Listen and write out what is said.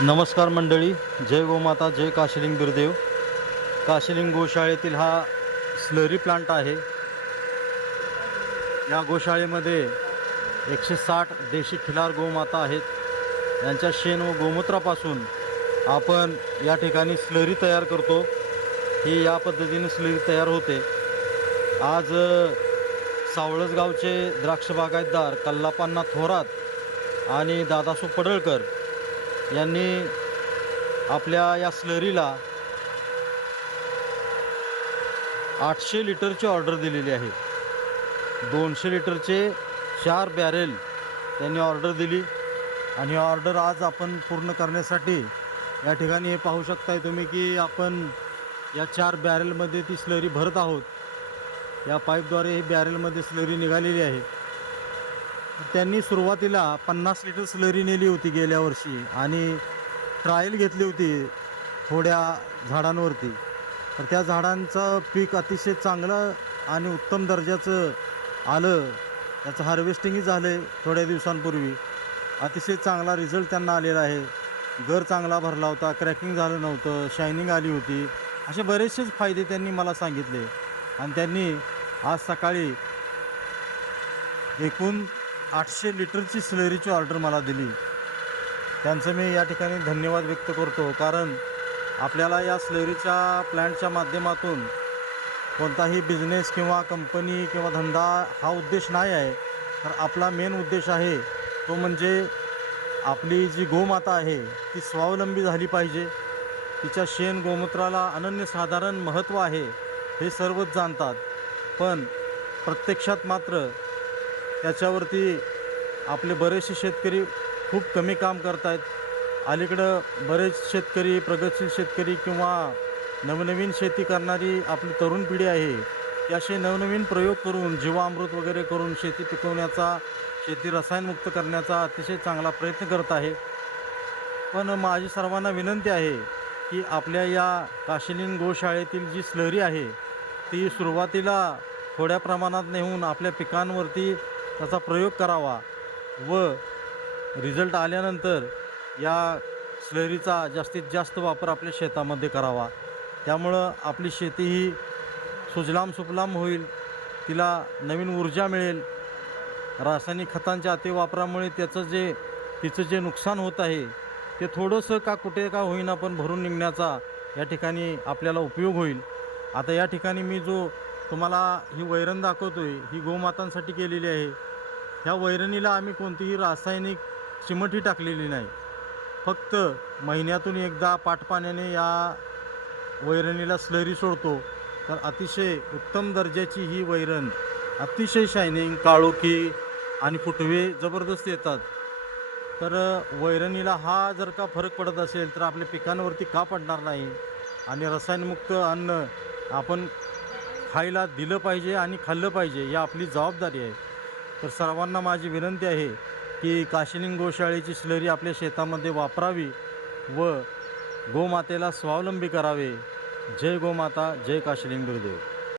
नमस्कार मंडळी, जय गोमाता, जय काशिलिंग बिरदेव. काशिलिंग गोशाळेतील हा स्लरी प्लांट आहे. या गोशाळेमध्ये 160 देशी खिलार गोमाता आहेत. यांच्या शेण व गोमूत्रापासून आपण या ठिकाणी स्लरी तयार करतो. ही या पद्धतीने स्लरी तयार होते. आज सावळज गावचे द्राक्ष बागायतदार कल्लापण्णा थोरात आणि दादासू पडळकर यांनी आपल्या या स्लरीला 800 लिटरची ऑर्डर दिलेली आहे. 200 लिटरचे 4 बॅरेल त्यांनी ऑर्डर दिली आणि ऑर्डर आज आपण पूर्ण करण्यासाठी या ठिकाणी हे पाहू शकताय तुम्ही की आपण या 4 बॅरेलमध्ये ती स्लरी भरत आहोत. या पाईपद्वारे ही बॅरेलमध्ये स्लरी निघालेली आहे. त्यांनी सुरुवातीला 50 लिटर स्लरी नेली होती गेल्या वर्षी आणि ट्रायल घेतली होती थोड्या झाडांवरती. तर त्या झाडांचं पीक अतिशय चांगलं आणि उत्तम दर्जाचं आलं. त्याचं हार्वेस्टिंगही झालं आहे थोड्या दिवसांपूर्वी. अतिशय चांगला रिझल्ट त्यांना आलेला आहे. गर चांगला भरला होता, क्रॅकिंग झालं नव्हतं, शायनिंग आली होती. असे बरेचसेच फायदे त्यांनी मला सांगितले आणि त्यांनी आज सकाळी एकूण 800 लिटरची स्लरीची ऑर्डर मला दिली. त्यांचं मी या ठिकाणी धन्यवाद व्यक्त करतो. कारण आपल्याला या स्लरीच्या प्लॅन्टच्या माध्यमातून कोणताही बिझनेस किंवा कंपनी किंवा धंदा हा उद्देश नाही आहे. तर आपला मेन उद्देश आहे तो म्हणजे आपली जी गोमाता आहे ती स्वावलंबी झाली पाहिजे. तिच्या शेण गोमूत्राला अनन्यसाधारण महत्त्व आहे हे सर्वच जाणतात, पण प्रत्यक्षात मात्र त्याच्यावरती आपले बरेचसे शेतकरी खूप कमी काम करत आहेत. अलीकडं बरेच शेतकरी, प्रगतशील शेतकरी किंवा नवनवीन शेती करणारी आपली तरुण पिढी आहे ती असे नवनवीन प्रयोग करून जीवामृत वगैरे करून शेती पिकवण्याचा, शेती रसायनमुक्त करण्याचा अतिशय चांगला प्रयत्न करत आहे. पण माझी सर्वांना विनंती आहे की आपल्या या काशिलिंग गोशाळेतील जी स्लरी आहे ती सुरुवातीला थोड्या प्रमाणात नेऊन आपल्या पिकांवरती त्याचा प्रयोग करावा व रिझल्ट आल्यानंतर या स्लरीचा जास्तीत जास्त वापर आपल्या शेतामध्ये करावा. त्यामुळं आपली शेती ही सुजलाम सुफलाम होईल, तिला नवीन ऊर्जा मिळेल. रासायनिक खतांच्या अतिवापरामुळे तिचं जे नुकसान होत आहे ते थोडंसं का कुठे का होईना पण भरून निघण्याचा या ठिकाणी आपल्याला उपयोग होईल. आता या ठिकाणी मी जो तुम्हाला ही वैरण दाखवतोय ही गोमातांसाठी केलेली आहे. ह्या वैरणीला आम्ही कोणतीही रासायनिक चिमटही टाकलेली नाही. फक्त महिन्यातून एकदा पाटपाण्याने या वैरणीला स्लरी सोडतो. तर अतिशय उत्तम दर्जाची ही वैरण, अतिशय शायनिंग, काळोखी आणि फुटवे जबरदस्त येतात. तर वैरणीला हा जर का फरक पडत असेल तर आपल्या पिकांवरती का पडणार नाही. आणि रसायनमुक्त अन्न आपण खायला दिलं पाहिजे आणि खाल्लं पाहिजे, ही आपली जबाबदारी आहे. तर सर्वांना माझी विनंती आहे की काशिलिंग गोशाळेची स्लरी आपल्या शेतामध्ये वापरावी व गोमातेला स्वावलंबी करावे. जय गोमाता, जय काशिलिंग बिरदेव.